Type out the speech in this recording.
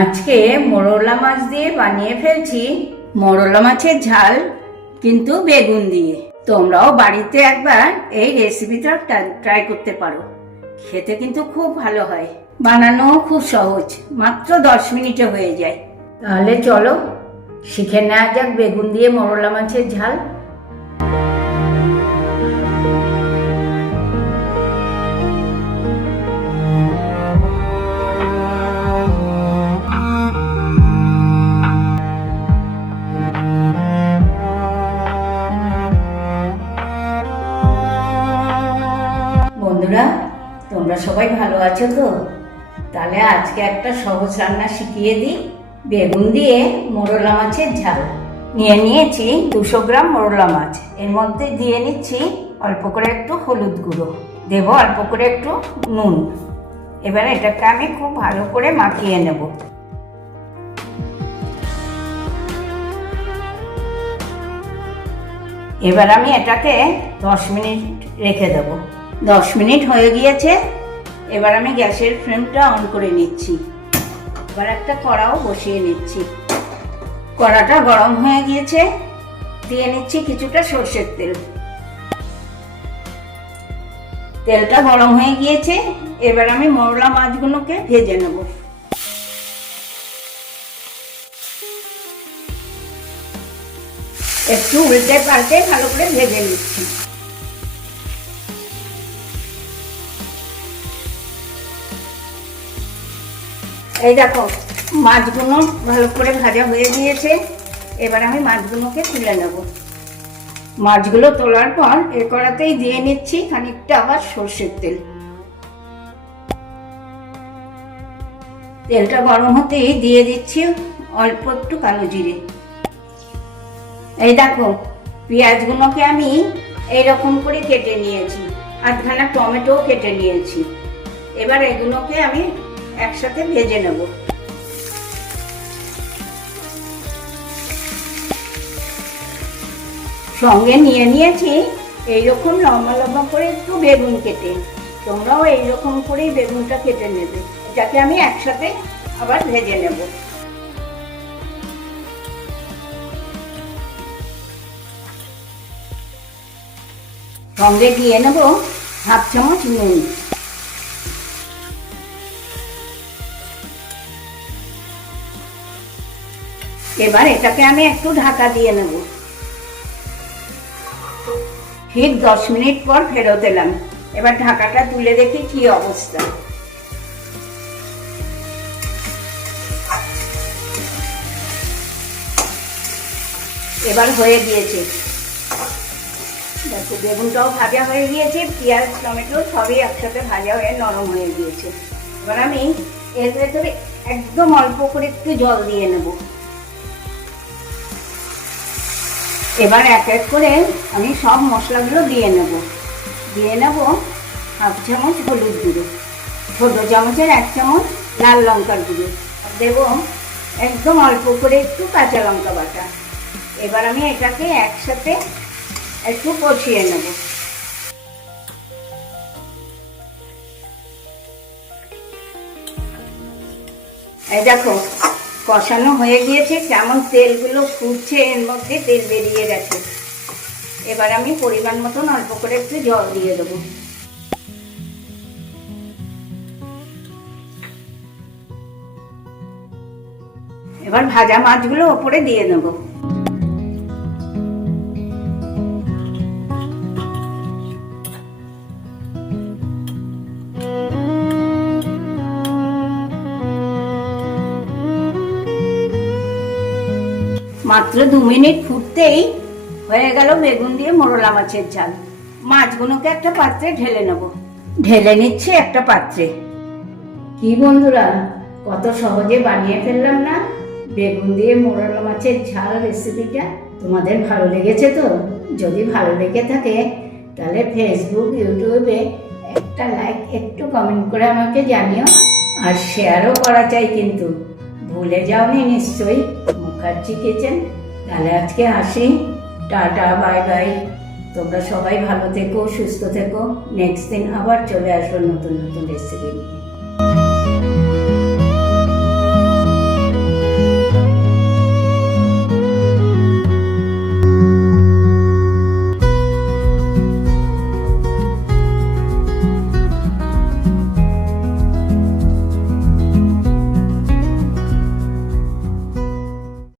আজকে মোরলা মাছ দিয়ে বানিয়ে ফেলছি মোরলা মাছের ঝাল, কিন্তু বেগুন দিয়ে। তোমরাও বাড়িতে একবার এই রেসিপিটা ট্রাই করতে পারো। খেতে কিন্তু খুব ভালো হয়, বানানো খুব সহজ, মাত্র 10 মিনিটে হয়ে যায়। তাহলে চলো শিখে নেওয়া যাক বেগুন দিয়ে মোরলা মাছের ঝাল। বন্ধুরা, তোমরা সবাই ভালো আছো তো? তাহলে আজকে একটা সহজ রান্না শিখিয়ে দিই, বেগুন দিয়ে মোরলা মাছের ঝাল। নিয়ে নিয়েছি 200 গ্রাম মোরলা মাছ। এর মধ্যে দিয়ে নিচ্ছি অল্প করে একটু হলুদ গুঁড়ো, দেব অল্প করে একটু নুন। এবার এটাকে আমি খুব ভালো করে মাখিয়ে নেব। এবার আমি এটাকে 10 মিনিট রেখে দেব। 10 মিনিট হয়ে গিয়েছে। এবার আমি গ্যাসের ফ্লেমটা অন করে নিচ্ছি। এবার একটা কড়াও বসিয়ে নিচ্ছি। কড়াটা গরম হয়ে গিয়েছে, দিয়ে নিচ্ছি কিছুটা সরষের তেল। তেলটা গরম হয়ে গিয়েছে। এবার আমি মোরলা মাছগুলোকে ভেজে নেব। একটু উল্টে পাল্টে ভালো করে ভেজে নিচ্ছি। এই দেখো, মাছগুলো ভালো করে ভাজা হয়ে গিয়েছে। এবার আমি মাছগুলোকে তুলে নেব। মাছগুলো তোলার পর এ কড়াতেই দিয়ে নিচ্ছি খানিকটা আবার সরষের তেল। তেলটা গরম হতেই দিয়ে দিচ্ছি অল্প একটু কালো জিরে। এই দেখো, পেঁয়াজগুলোকে আমি এইরকম করে কেটে নিয়েছি, আধখানা টমেটো কেটে নিয়েছি। এবার এগুলোকে আমি একসাথে ভেজে নেব। সঙ্গে নিয়ে নিয়েছি এইরকম লম্বা লম্বা করে একটু বেগুন কেটে। তোমরাও এইরকম করেই বেগুনটা কেটে নেবে। এটাকে আমি একসাথে আবার ভেজে নেব। সঙ্গে দিয়ে নেব 1/2 চামচ নুন। এবার এটাকে আমি একটু ঢাকা দিয়ে নেব। ঠিক 10 মিনিট পর ফেরত এলাম। এবার ঢাকাটা তুলে দেখি কি অবস্থা। এবার হয়ে গিয়েছে। দেখো, বেগুনটাও ভাজা হয়ে গিয়েছে, পেঁয়াজ টমেটো সবই একসাথে ভাজা হয়ে নরম হয়ে গিয়েছে। এবার আমি এর ভেতরে একদম অল্প করে একটু জল দিয়ে নেব। এবার এক এক করে আমি সব মশলাগুলো দিয়ে নেব। 1/2 চামচ হলুদ গুঁড়ো, ছোট চামচের 1 চামচ লাল লঙ্কার গুঁড়ো, দেব একদম অল্প করে একটু কাঁচা লঙ্কা বাটা। এবার আমি এটাকে একসাথে একটু কষিয়ে নেব। এই দেখো, কষানো হয়ে গিয়েছে, কেমন তেলগুলো ফুটছে, এর মধ্যে তেল বেরিয়ে গেছে। এবার আমি পরিমাণ মতন অল্প করে একটু জল দিয়ে দেবো। এবার ভাজা মাছগুলো ওপরে দিয়ে দেবো। মাত্র 2 মিনিট ফুটতেই হয়ে গেল বেগুন দিয়ে মোরলা মাছের ঝাল। মাছগুলোকে একটা পাত্রে ঢেলে নেব। ঢেলে নিচ্ছি একটা পাত্রে। কি বন্ধুরা, কত সহজে বানিয়ে ফেললাম না বেগুন দিয়ে মোরলা মাছের ঝাল রেসিপিটা? তোমাদের ভালো লেগেছে তো? যদি ভালো লেগে থাকে তাহলে ফেসবুক, ইউটিউবে একটা লাইক, একটু কমেন্ট করে আমাকে জানিও। আর শেয়ারও করা চাই, কিন্তু ভুলে যাওনি নিশ্চয়ই। মুখার্জি কিচেন। তাহলে আজকে আসি, টাটা, বাই বাই। তোমরা সবাই ভালো থেকো, সুস্থ থেকো। নেক্সট দিন আবার চলে আসবো নতুন নতুন রেসিপি নিয়ে।